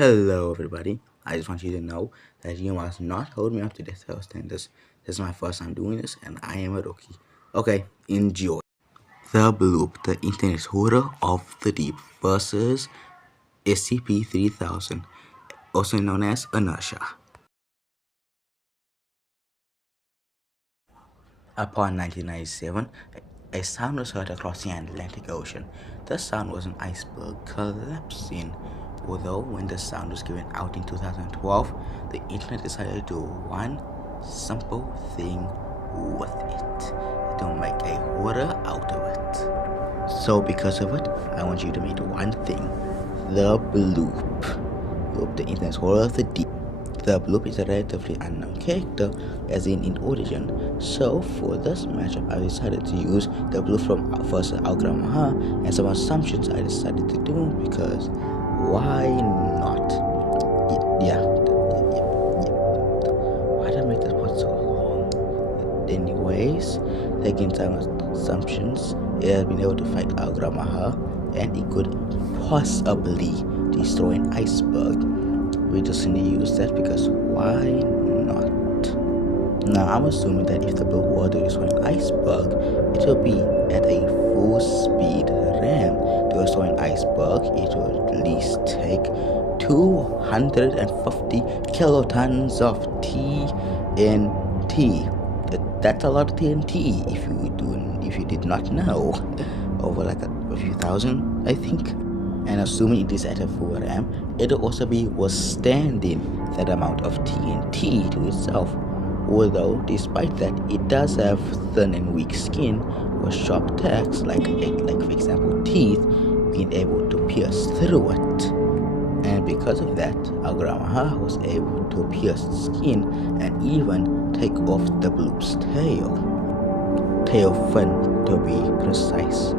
Hello everybody, I just want you to know that you must not hold me up to this standards. This is my first time doing this and I am a rookie. Okay, enjoy. The Bloop, the Internet Horror of the Deep versus SCP-3000, also known as Inertia. Upon 1997, a sound was heard across the Atlantic Ocean. The sound was an iceberg collapsing. Although when the sound was given out in 2012, the internet decided to do one simple thing with it, to make a horror out of it. So because of it, I want you to make one thing: the Bloop. Bloop, the Internet's Horror of the Deep. The Bloop is a relatively unknown character, as in origin. So for this matchup, I decided to use the Bloop from versus Algramaha, and some assumptions I decided to do because why not? Yeah. Why did I make this part so long? Anyways, taking some assumptions, it has been able to fight Algramaha, and it could possibly destroy an iceberg. We just need to use that because why not? Now I'm assuming that if the Bloop were to destroy an iceberg, it will be at a full speed ram. To destroy an iceberg, it will at least take 250 kilotons of TNT. That's a lot of TNT if you did not know. Over like a few thousand, I think. And assuming it is at a full RAM, it will also be withstanding that amount of TNT to itself. Although, despite that, it does have thin and weak skin with sharp tags, like for example teeth, being able to pierce through it. And because of that, Algramaha was able to pierce the skin and even take off the Bloop's tail fin to be precise.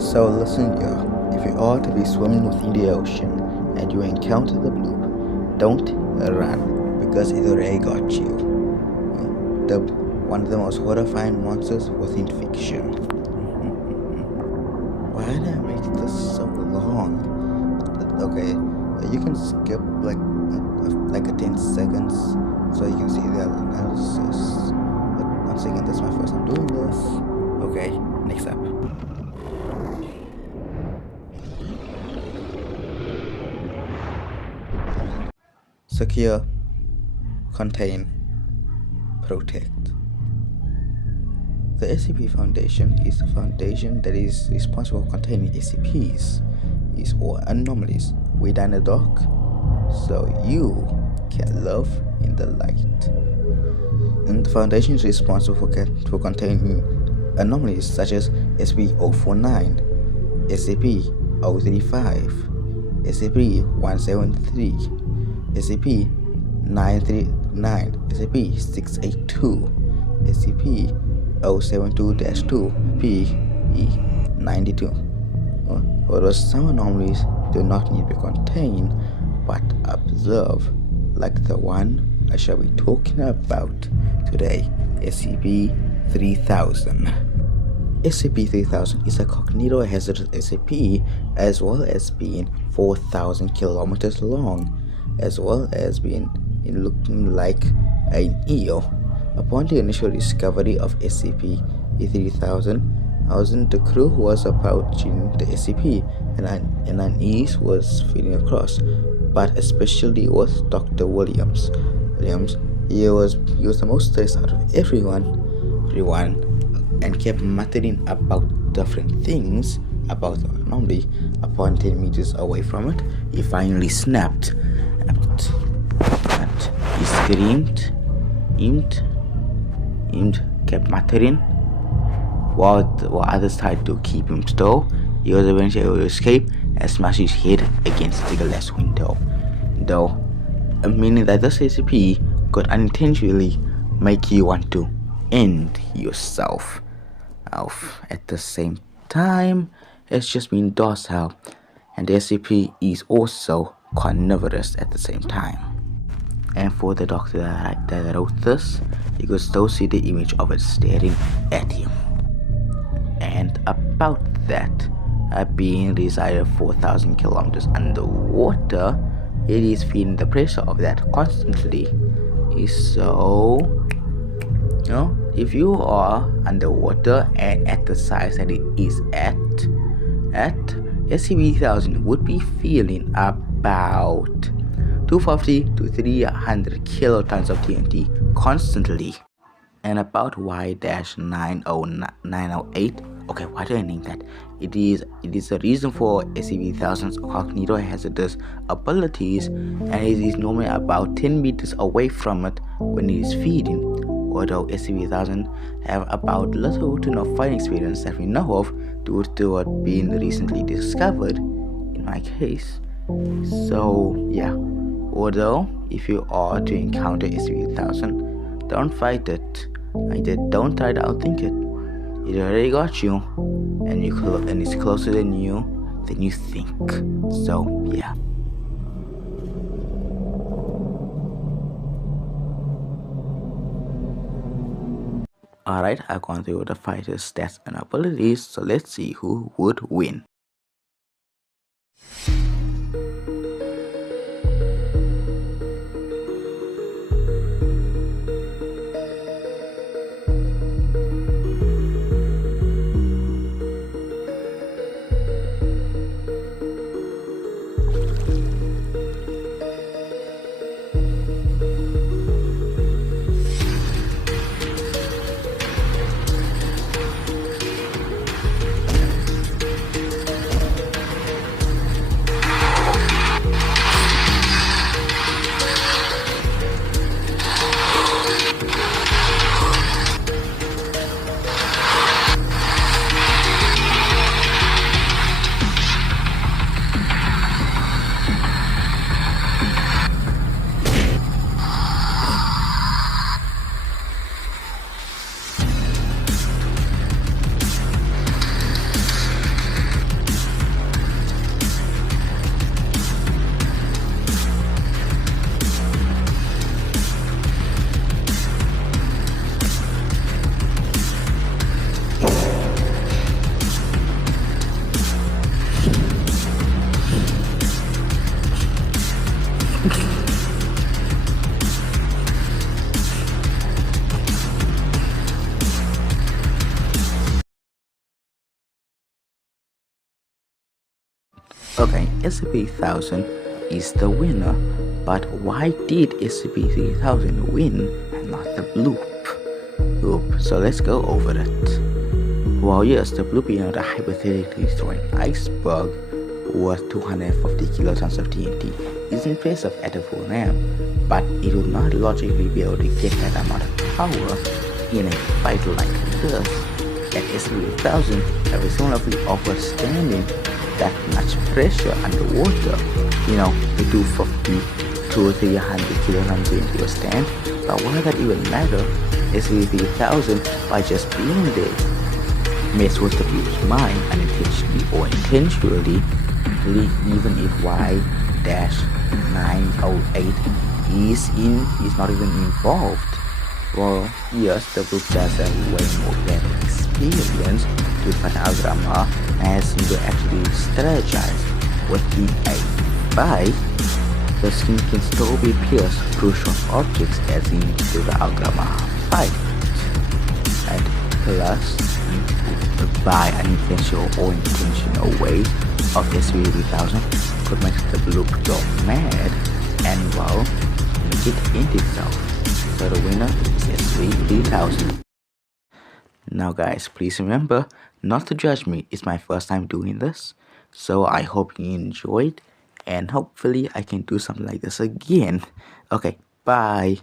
So listen here. If you are to be swimming within the ocean and you encounter the Bloop, don't run because it already got you. One of the most horrifying monsters within fiction. Why did I make this so long? Okay, you can skip like a 10 seconds so you can see the analysis. But once again, this is my first time doing this. Okay, next up. Secure, contain, protect. The SCP Foundation is the foundation that is responsible for containing SCPs, or anomalies, within the dark, so you can live in the light. And the foundation is responsible for containing anomalies such as SCP-049, SCP-035, SCP-173, SCP-939, SCP-682, SCP-072-2, P-E-92. Although some anomalies do not need to be contained, but observe, like the one I shall be talking about today, SCP-3000. SCP-3000 is a cognitohazardous SCP, as well as being 4,000 kilometers long, as well as being looking like an eel. Upon the initial discovery of SCP-3000, the crew was approaching the SCP and unease was feeling across, but especially with Dr. Williams. He was the most stressed out of everyone, and kept muttering about different things about the anomaly. Upon 10 meters away from it, he finally snapped. He screamed, kept muttering, while others tried to keep him still. He was eventually able to escape and smash his head against the glass window, meaning that this SCP could unintentionally make you want to end yourself. At the same time, it's just being docile, and the SCP is also carnivorous at the same time. And for the doctor that wrote this, you could still see the image of it staring at him. And about that, being resided 4,000 kilometers underwater, it is feeling the pressure of that constantly. So, if you are underwater and at the size that it is at SCP-1000 would be feeling about 250 to 300 kilotons of TNT constantly. And about Y-90908, okay, why do I name that? It is the reason for SCP-1000's cognitohazardous abilities, and it is normally about 10 meters away from it when it is feeding. Although SCP-1000 have about little to no fighting experience that we know of due to it being recently discovered, in my case. So yeah, although if you are to encounter SCP-1000, don't fight it. Don't try to outthink it. It already got you, and it's closer than you think. So yeah. Alright, I've gone through the fighter's stats and abilities, so let's see who would win. Okay, SCP-1000 is the winner, but why did SCP-3000 win and not the Bloop? So let's go over it. Well, yes, the Bloop, the hypothetically destroying iceberg worth 250 kilotons of TNT is impressive at a full RAM, but it would not logically be able to get that amount of power in a fight like this. At SCP-1000 have a similarly overstanding that much pressure underwater, to do 50 to 300 kilograms TNT will stand. But why that even matter? SCP-1000 by just being there mess with the Bloop's mind unintentionally or intentionally, even if Y-908 is not even involved. Well, yes, the Bloop does have way more better experience to fight Algrama and seem to actually strategize within a fight. The skin can still be pierced through sharp objects as in to the Algrama fight. And plus, by unintentional or intentional ways of SCP-3000 could make the Bloop go mad and make it end itself. So the winner is SCP-3000. Now guys, please remember not to judge me. It's my first time doing this, so I hope you enjoyed, and hopefully I can do something like this again. Okay, bye.